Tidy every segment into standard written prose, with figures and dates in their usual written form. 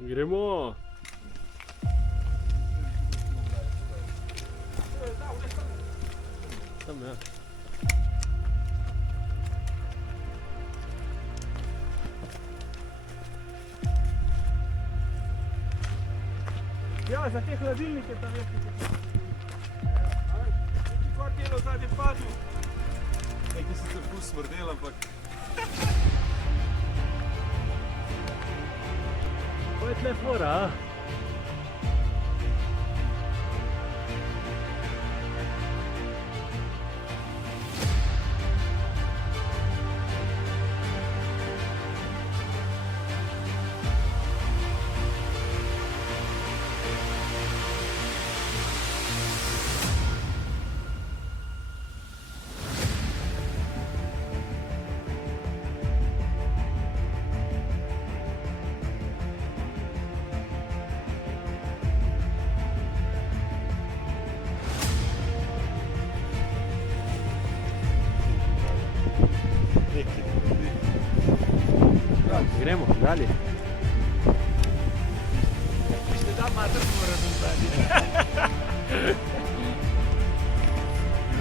Gremo! Tam, ja. Ja, za te hladilnike tam je. Neki kvartelo zadnje padlo. Nekaj se te ful smrdel, ampak... To je tle fora, a? Gremo, dalje. Ste da mater mora rezultati.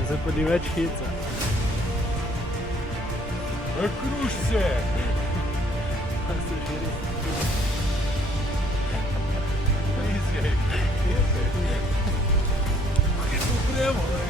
Zdaj pa ni več heca. Krušce! Pa se že res. Izjej! Kaj tu gremo, ne?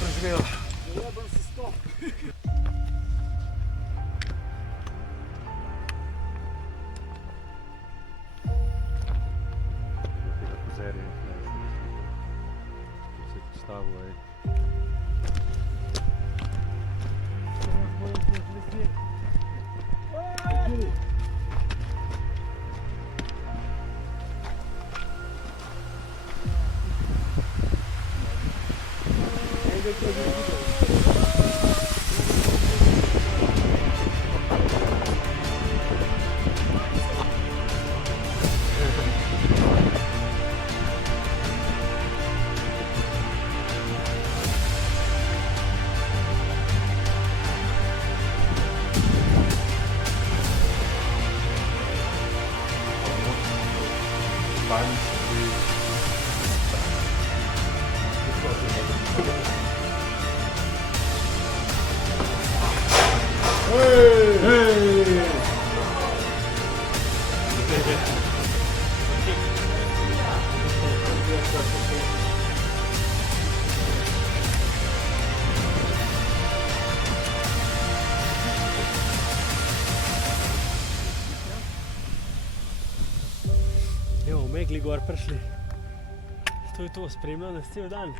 Preživela. Jebam se stop. Tega pozerja in se postavil, ej. Evo, v megli gor prišli. To je to, spremljal nas cel dan.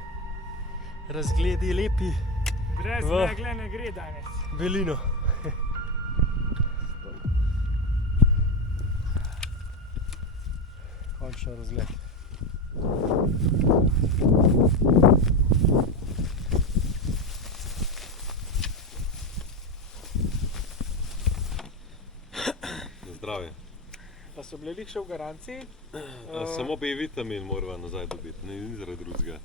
Razgledi lepi. Brez V- megle ne gre danes. Belino. Končno razgled. Zdravje. Pa so bili lih še v garanciji. Samo B vitamin morava nazaj dobiti, ni zaradi drugega.